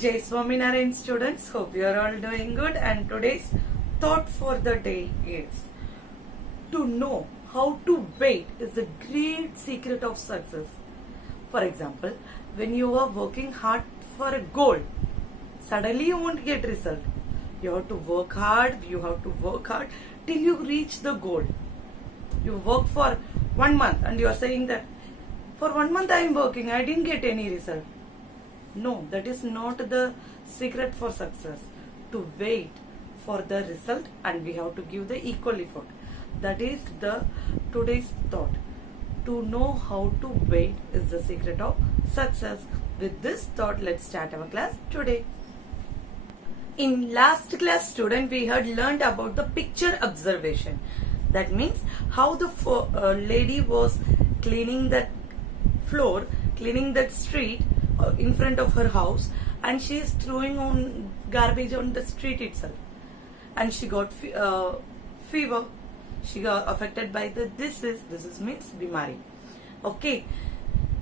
Jai Swaminarayan students, hope you are all doing good, and today's thought for the day is to know how to wait is the great secret of success. For example, when you are working hard for a goal, suddenly you won't get result. You have to work hard till you reach the goal. You work for 1 month and you are saying that for 1 month I am working, I didn't get any result. No, that is not the secret for success. To wait for the result and we have to give the equal effort. That is the today's thought. To know how to wait is the secret of success. With this thought, let's start our class today. In last class, student, we had learned about the picture observation. That means how the lady was cleaning that floor, cleaning that street in front of her house, and she is throwing on garbage on the street itself, and she got fever. She got affected by the disease means bimari. Okay.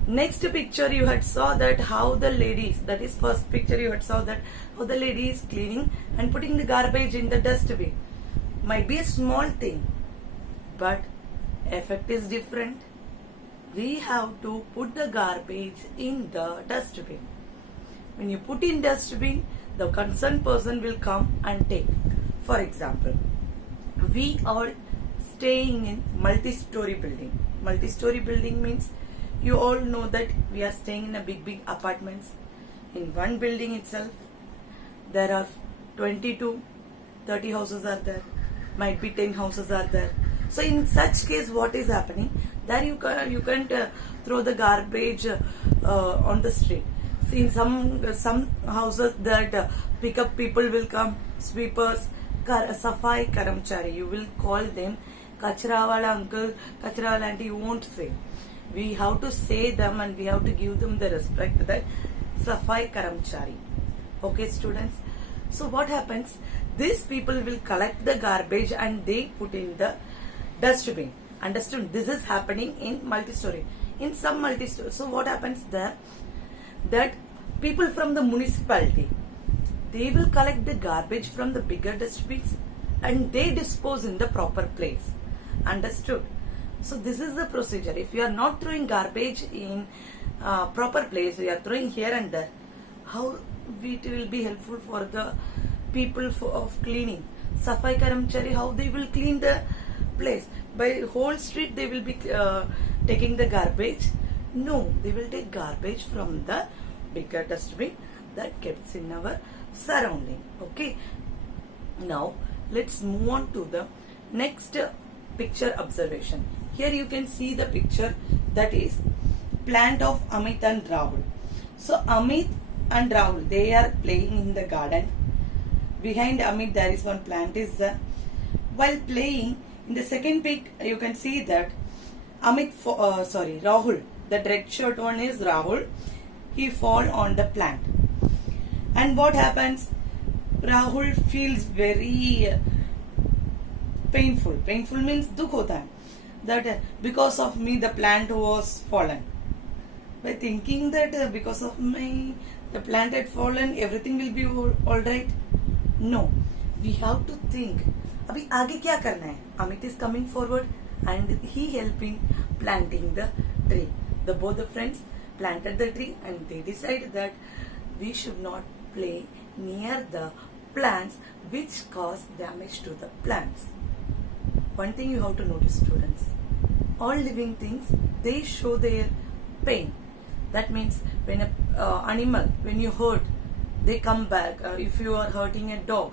Next picture you had saw that how the ladies, that is first picture you had saw that how the lady is cleaning and putting the garbage in the dustbin. Might be a small thing, but effect is different. We have to put the garbage in the dustbin. When you put in dustbin, the concerned person will come and take. For example, we are staying in multi-story building. Multi-story building means you all know that we are staying in a big apartments. In one building itself, there are 20 to 30 houses are there. Might be 10 houses are there. So in such case, what is happening? There you can't throw the garbage on the street. See, in some houses that pickup people will come, sweepers, safai karamchari. You will call them kachra wala uncle, kachra wala auntie. You won't say. We have to say them and we have to give them the respect that safai karamchari. Okay, students. So what happens? These people will collect the garbage and they put in the dustbin. Understood? This is happening in multi-story. In some multi-story. So what happens there? That people from the municipality, they will collect the garbage from the bigger dustbins and they dispose in the proper place. Understood? So this is the procedure. If you are not throwing garbage in proper place, you are throwing here and there, how it will be helpful for the people of cleaning? Safai Karamchari, how they will clean the place? By whole street they will be taking the garbage? No, they will take garbage from the bigger dustbin that gets in our surrounding. Okay. Now let's move on to the next picture observation. Here you can see the picture, that is plant of Amit and Rahul. So Amit and Rahul, they are playing in the garden. Behind Amit there is one plant is there. While playing, in the second pic you can see that Rahul, the red shirt one is Rahul. He fall on the plant. And what happens? Rahul feels very painful. Painful means dukh hota hai. That because of me the plant was fallen. By thinking that because of me the plant had fallen, everything will be all right. No, we have to think. Abhi aage kya karna hai? Amit is coming forward and he helping planting the tree. Both the friends planted the tree and they decided that we should not play near the plants which cause damage to the plants. One thing you have to notice, students, all living things, they show their pain. That means when an animal, when you hurt, they come back. If you are hurting a dog,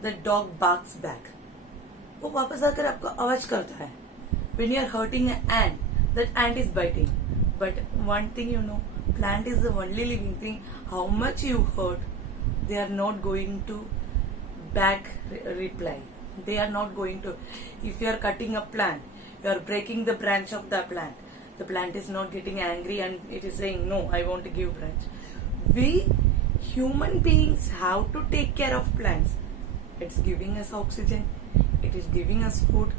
the dog barks back. वो वापस आकर आपको आवाज करता है. When you are hurting an ant, that ant is biting. But one thing you know, plant is the only living thing. How much you hurt, they are not going to back reply. They are not going to. If you are cutting a plant, you are breaking the branch of the plant is not getting angry and it is saying no, I want to give branch. We human beings have to take care of plants. It's giving us oxygen, it is giving us food,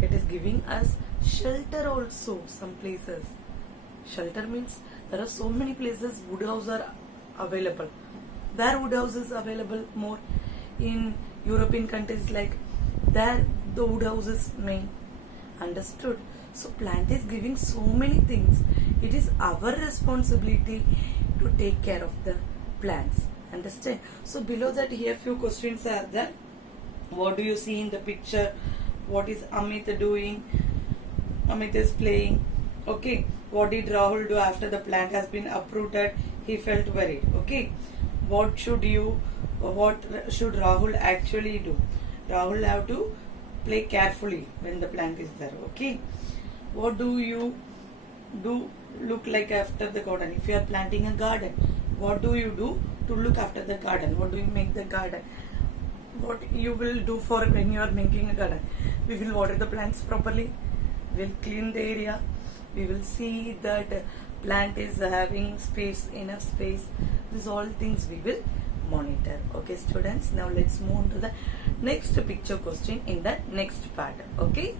it is giving us shelter also. Some places shelter means there are so many places wood houses are available. Where wood house is available more? In European countries, like there the wood house is main. Understood? So plant is giving so many things. It is our responsibility to take care of the plants. Understand? So below that here few questions are there. What do you see in the picture? What is Amit doing? Amit is playing. Okay. What did Rahul do after the plant has been uprooted? He felt worried. Okay. What should Rahul actually do? Rahul have to play carefully when the plant is there. Okay. What do you do look like after the garden? If you are planting a garden, what do you do to look after the garden? What do you make the garden? What you will do for when you are making a garden? We will water the plants properly. We will clean the area. We will see that plant is having space, enough space. These all things we will monitor. Okay, students. Now let's move on to the next picture question in the next part. Okay.